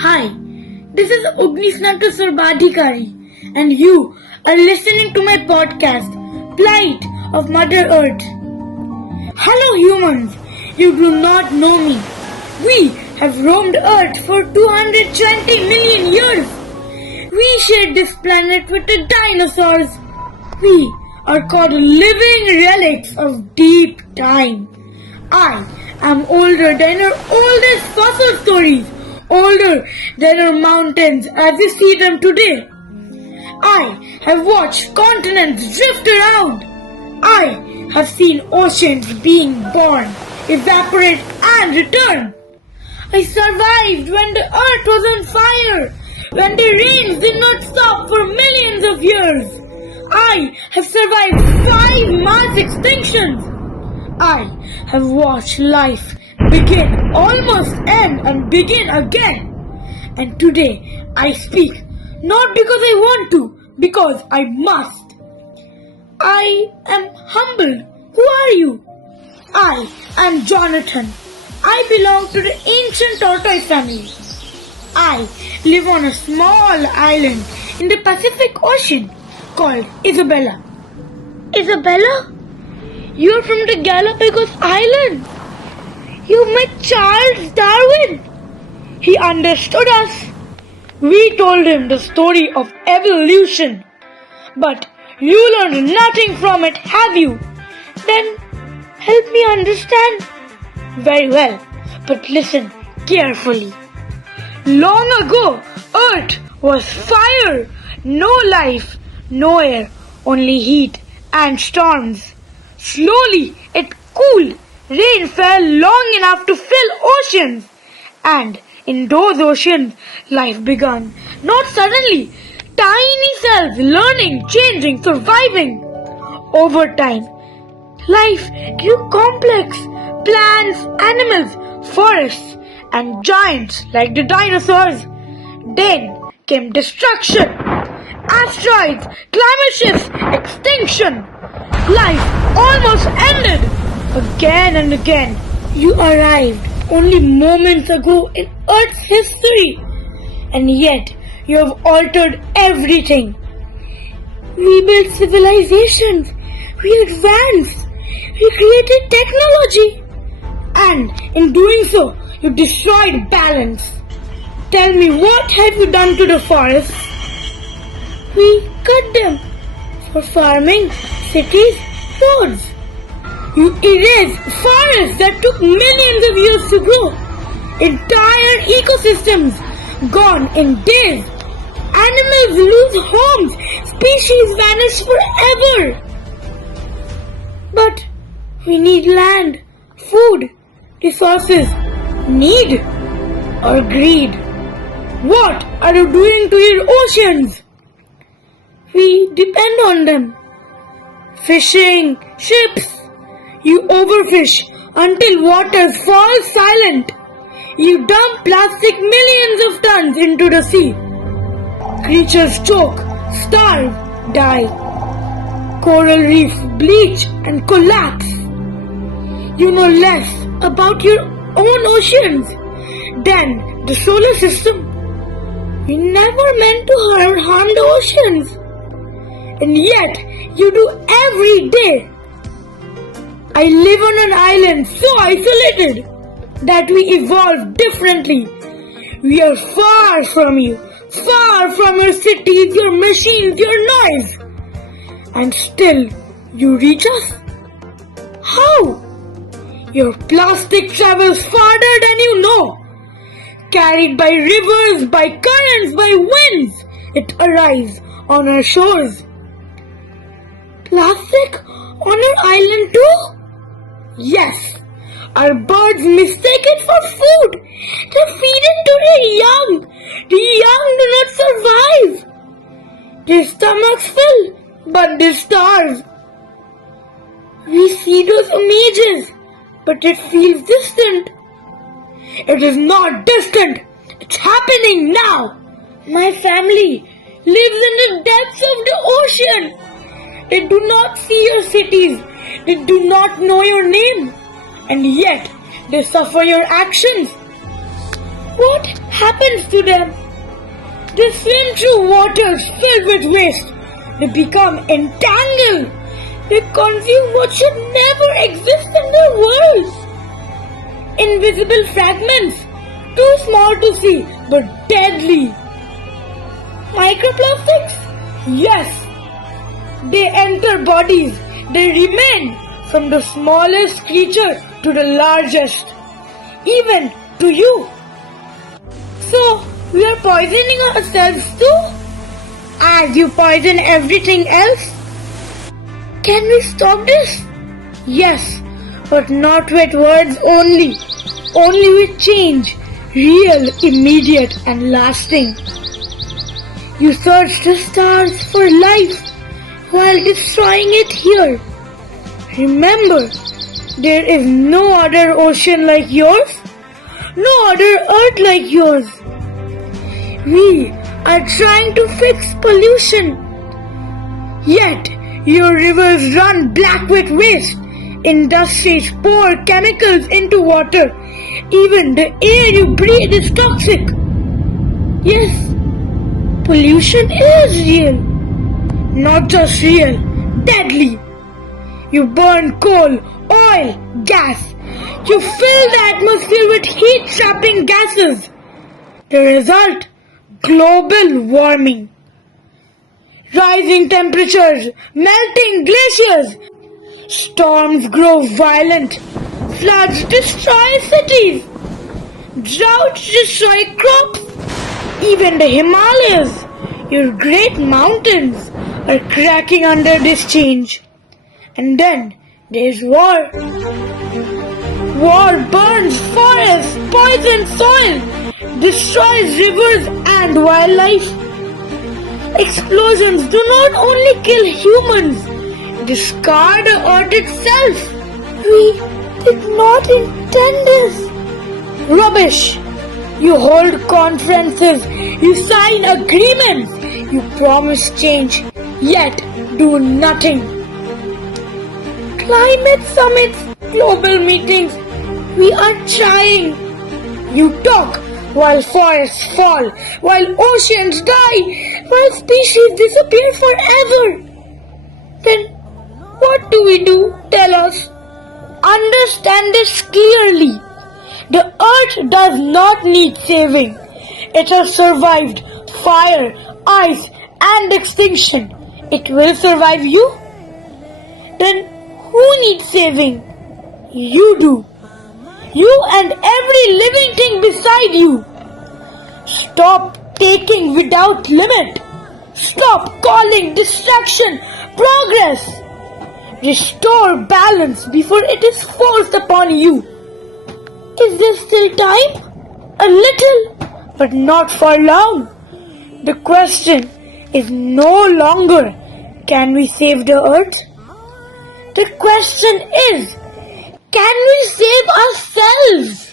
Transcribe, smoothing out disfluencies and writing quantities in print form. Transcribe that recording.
Hi, this is Ugnisnaka Surbadhikari and you are listening to my podcast, Plight of Mother Earth. Hello humans, you do not know me. We have roamed Earth for 220 million years. We shared this planet with the dinosaurs. We are called living relics of deep time. I am older than our oldest fossil stories, older than our mountains as we see them today. I have watched continents drift around. I have seen oceans being born, evaporate and return. I survived when the earth was on fire, when the rains did not stop for millions of years. I have survived 5 mass extinctions. I have watched life begin, almost end and begin again. And today I speak not because I want to, because I must. I am humbled. Who are you? I am Jonathan. I belong to the ancient Tortoise family. I live on a small island in the Pacific Ocean called Isabella. Isabella? You are from the Galapagos Island. You met Charles Darwin. He understood us. We told him the story of evolution. But you learned nothing from it, have you? Then help me understand. Very well, but listen carefully. Long ago, Earth was fire, no life, no air, only heat and storms. Slowly it cooled. Rain fell long enough to fill oceans. And in those oceans, life began. Not suddenly. Tiny cells learning, changing, surviving. Over time, life grew complex. Plants, animals, forests, and giants like the dinosaurs. Then came destruction. Asteroids, climate shifts, extinction. Life almost ended. Again and again, you arrived only moments ago in Earth's history. And yet, you have altered everything. We built civilizations. We advanced. We created technology. And in doing so, you destroyed balance. Tell me, what have you done to the forests? We cut them for farming, cities, roads. You erased forests that took millions of years to grow. Entire ecosystems gone in days. Animals lose homes. Species vanish forever. But we need land, food, resources. Need or greed? What are you doing to your oceans? We depend on them. Fishing, ships. You overfish until waters fall silent. You dump plastic millions of tons into the sea. Creatures choke, starve, die. Coral reefs bleach and collapse. You know less about your own oceans than the solar system. We never meant to harm the oceans. And yet, you do every day. I live on an island so isolated that we evolved differently. We are far from you, far from your cities, your machines, your noise. And still, you reach us? How? Your plastic travels farther than you know. Carried by rivers, by currents, by winds, it arrives on our shores. Plastic on our island too? Yes, our birds mistake it for food. They feed it to their young. The young do not survive. Their stomachs fill, but they starve. We see those images, but it feels distant. It is not distant. It's happening now. My family lives in the depths of the ocean. They do not see your cities. They do not know your name. And yet, they suffer your actions. What happens to them? They swim through waters filled with waste. They become entangled. They consume what should never exist in their worlds. Invisible fragments, too small to see but deadly. Microplastics? Yes. They enter bodies. They remain from the smallest creature to the largest, even to you. So, we are poisoning ourselves too? As you poison everything else? Can we stop this? Yes, but not with words only. Only with change, real, immediate and lasting. You search the stars for life while destroying it here. Remember, there is no other ocean like yours, no other earth like yours. We are trying to fix pollution, yet your rivers run black with waste. Industries pour chemicals into water. Even the air you breathe is toxic. Yes, pollution is real. Not just real, deadly. You burn coal, oil, gas. You fill the atmosphere with heat-trapping gases. The result? Global warming. Rising temperatures, melting glaciers. Storms grow violent. Floods destroy cities. Droughts destroy crops. Even the Himalayas, your great mountains, are cracking under this change. And then there's war. War burns forests, poisons soil, destroys rivers and wildlife. Explosions do not only kill humans, they scar the earth itself. We did not intend this. Rubbish. You hold conferences, you sign agreements, you promise change, yet do nothing. Climate summits, global meetings, we are trying. You talk while forests fall, while oceans die, while species disappear forever. Then what do we do? Tell us. Understand this clearly. The earth does not need saving. It has survived fire, ice and extinction. It will survive you. Then who needs saving? You do. You and every living thing beside you. Stop taking without limit. Stop calling distraction progress. Restore balance before it is forced upon you. Is there still time? A little, but not for long. The question is no longer, can we save the earth? The question is, can we save ourselves?